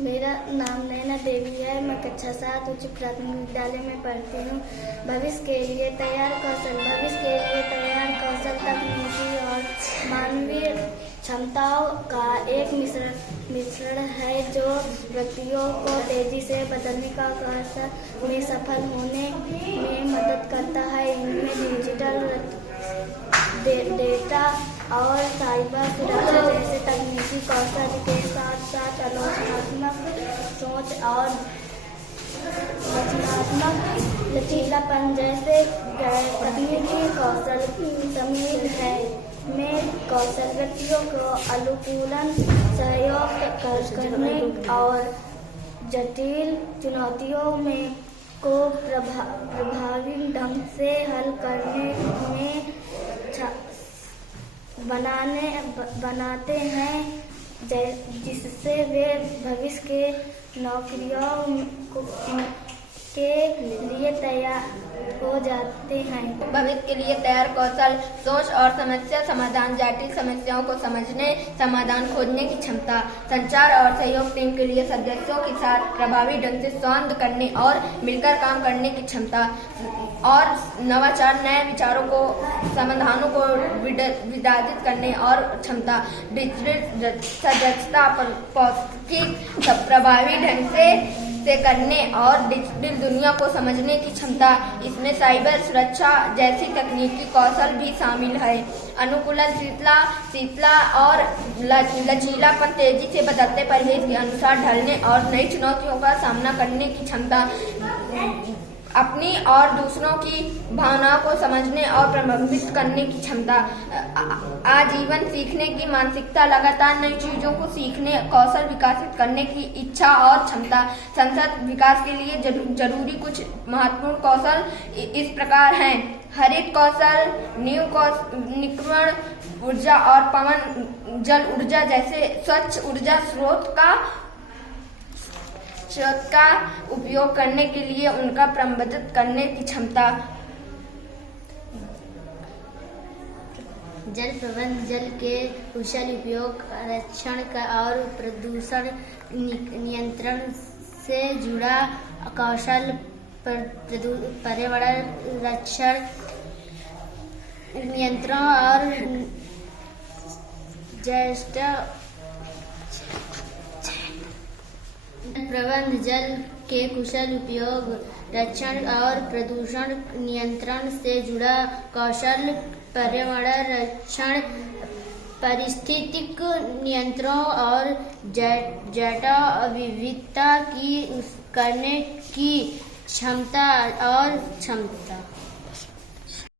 मेरा नाम नैना देवी है। मैं कक्षा 7 उच्च प्राथमिक विद्यालय में पढ़ती हूँ। भविष्य के लिए तैयार कौशल तकनीकी और मानवीय क्षमताओं का एक मिश्रण है जो व्यक्तियों को तेजी से बदलने का कौशल में सफल होने में मदद करता है। इनमें डिजिटल डेटा और साइबर सुरक्षा जैसे तकनीकी कौशल के साथ साथ आलोचनात्मक सोच और रचनात्मक लचीलापन जैसे तकनीकी कौशल शामिल है। में कौशल व्यक्तियों को अनुकूलन सहयोग करने और जटिल चुनौतियों में को प्रभावी ढंग से हल करने में बनाते हैं, जिससे वे भविष्य के नौकरियों के लिए तैयार हो जाते हैं। भविष्य के लिए तैयार कौशल सोच और समस्या समाधान, जटिल समस्याओं को समझने, समाधान खोजने की क्षमता, संचार और सहयोग, टीम के लिए सदस्यों के साथ प्रभावी ढंग से संवाद करने और मिलकर काम करने की क्षमता और नवाचार, नए विचारों को समाधानों को विदाजित करने और क्षमता, डिजिटल सदस्यता प्रभावी ढंग से करने और डिजिटल दुनिया को समझने की क्षमता। इसमें साइबर सुरक्षा जैसी तकनीकी कौशल भी शामिल है। अनुकूलन शीतला और लचीलापन, तेजी से बदलते परिवेश के अनुसार ढलने और नई चुनौतियों का सामना करने की क्षमता, अपनी और दूसरों की भावनाओं को समझने और प्रभावित करने की क्षमता, आजीवन सीखने की मानसिकता, लगातार नई चीजों को सीखने, कौशल विकसित करने की इच्छा और क्षमता। संसद विकास के लिए जरूरी कुछ महत्वपूर्ण कौशल इस प्रकार हैं: हरित कौशल, नवीकरणीय ऊर्जा और पवन जल ऊर्जा जैसे स्वच्छ ऊर्जा स्रोत का उपयोग करने के लिए उनका प्रबंधित करने की क्षमता। जल प्रबंधन, जल के कुशल उपयोग, संरक्षण और प्रदूषण नियंत्रण से जुड़ा कौशल, पर्यावरण रक्षण, नियंत्रण और ज्येष्ठ प्रबंधन, जल के कुशल उपयोग, रक्षण और प्रदूषण नियंत्रण से जुड़ा कौशल, पर्यावरण रक्षण, पारिस्थितिक नियंत्रण और जैव विविधता की करने की क्षमता।